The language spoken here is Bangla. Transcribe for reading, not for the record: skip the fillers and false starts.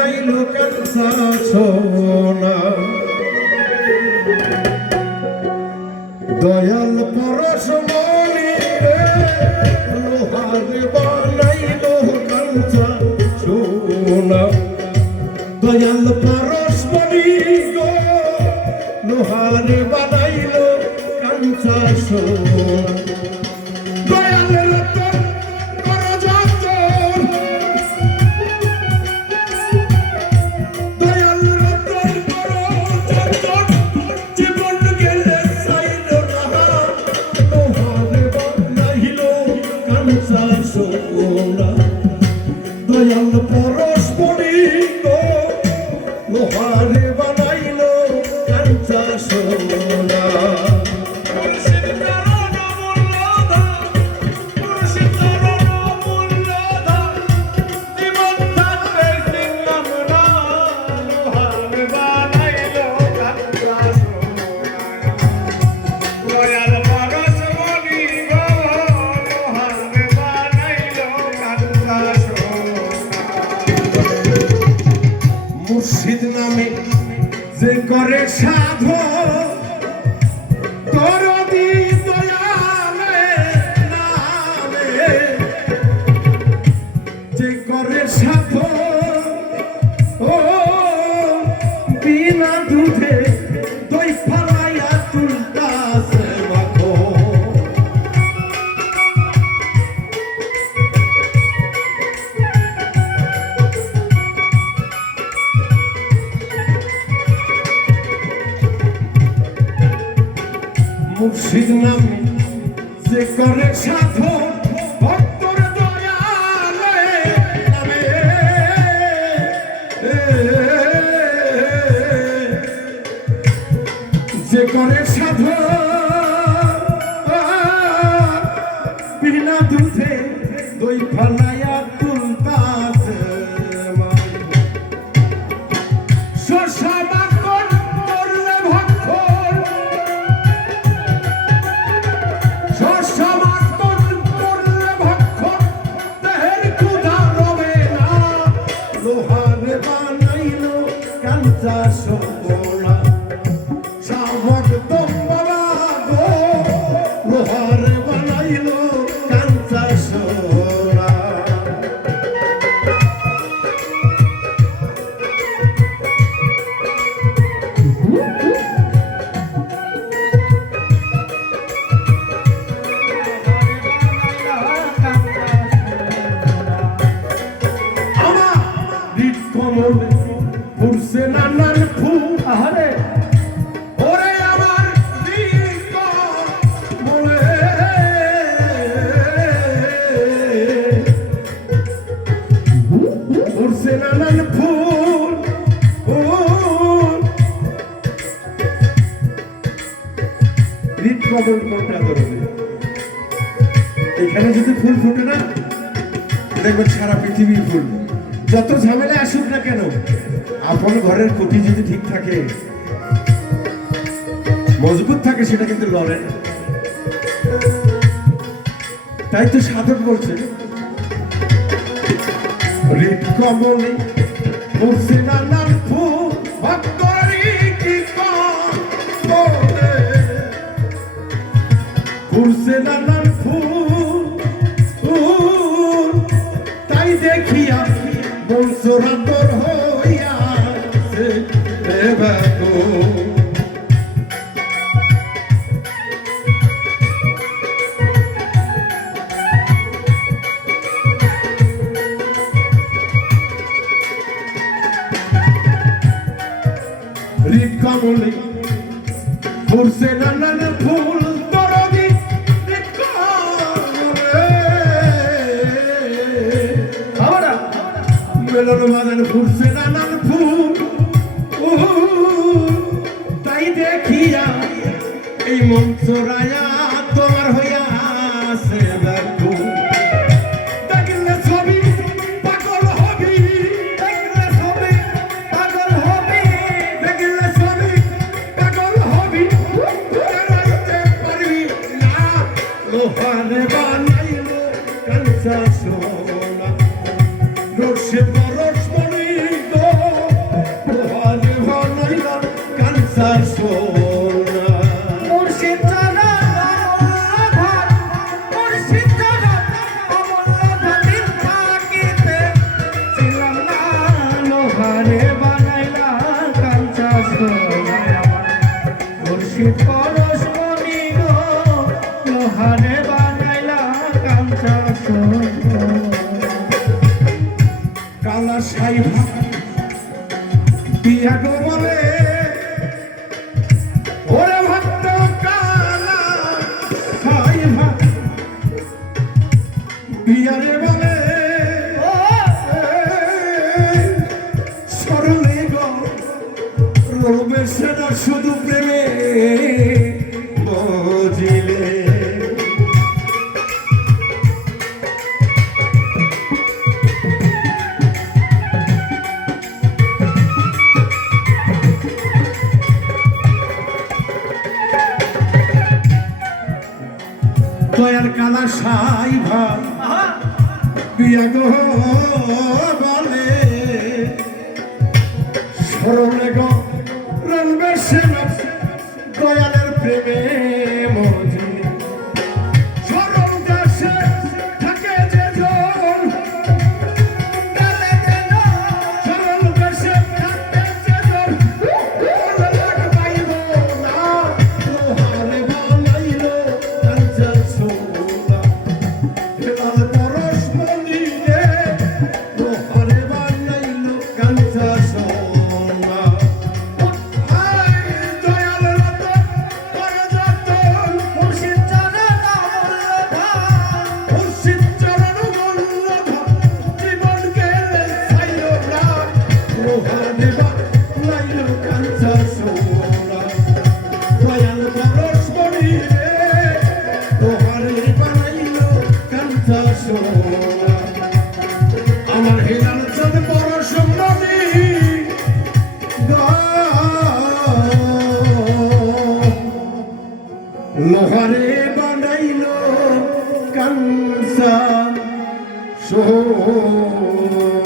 বানাইলো কাঞ্চা সোনা দয়াল পরশমণি লোহার বানাইলো কাঞ্চা সোনা দয়াল পরশমণি গো লোহার বানাইলো কাঞ্চা সোনা দয়াল রতন করজতন দয়াল রতন করজতন জীবন গেলে সাইলো না লোহার বানাইলো কাঞ্চা সোনা দয়াল পরশমণি গো লোহার বানাইলো কাঞ্চা সোনা মুর্শিদ নামে যে করে সাধু করদি দয়ালে নামে যে করে সাধু ও বিনা দুধে দই ফালাইয়া তুলতাছে মাখো মুর্শিদ নামে যে করে সাধু ভক্তর দয়ালে নামে যে করে সাধু বিনা দুধে দই ফালাইয়া তুলতাছে কাঞ্চা সোনা শাবক তোমারা গো লোহার বানাইলো কাঞ্চা সোনা আমার হৃদ কমলে ফুলছে নানান ফুল আহারে ওরে আমার দিল কমলে ফুলছে নানান ফুল হৃদ কমল কোনটা ধরবে এখানে যদি ফুল ফুটে না দেখবেন সারা পৃথিবী ফুল যত ঝামেলা আসুক না কেন আপন ঘরের খুঁটি যদি ঠিক থাকে মজবুত থাকে সেটা কিন্তু লড়ে না তাই তো সাধক বলছে হৃদ কমলে ফুলছে নানান ফুল ভক্তরি কি কমলে ফুলছে নানান ফুল তাই দেখিয়া মন চোরাতর হইয়াছে বেবাকো হৃদ কমলে ফুলছে নানান ফুল দরদি হৃদ কমলে মেলন বাজান ফুলছে নানান ফুল তাই দেখিয়া এই মন চোরায়া তোমার হইয়া আছে দেখো দেখলে ছবি পাগল হবি দেখলে ছবি পাগল হবি দেখলে ছবি পাগল হবি রাইতে পারবি না লোহার বানাইলো কাঞ্চা সোনা রসে পরশমণি গো লোহারে বানাইলা কাঞ্চা সোনা মুর্শিদ পরশ মনি গো লোহারে বানাইলা কাঞ্চা সোনা কালা সাইভা বিয়া গো বলে ওরে ভক্ত কালা সাইভা বিয়ারে বলে সরলে গো রবে সেনা শুধু প্রেমে বুঝিলে দয়ার কালা সাইভা বিয়া গো বলে সরলে গো রবে সেনা দয়ালের প্রেমে মজিলে সরল দেশে থাকে যে জন সরল দেশে থাকে যে জন পাইব না লোহারে বানাইল কাঞ্চা সোনা লাল পরশ মনিরে লোহারে বানাইল কাঞ্চা সোনা দয়াল রতন পরযতন মুর্শিদ চরণ মুর্শিদ চরণ মূল্যধন জীবন গেলে ছাইল প্রাণ লোহারে বানাইল কাঞ্চা সোনা দয়াল পরশ মনিরে লোহারে বানাইল কাঞ্চা সোনা আমার হেলাল চোখ পরশ মনি লোহারে বানাইল কাঞ্চা সোনা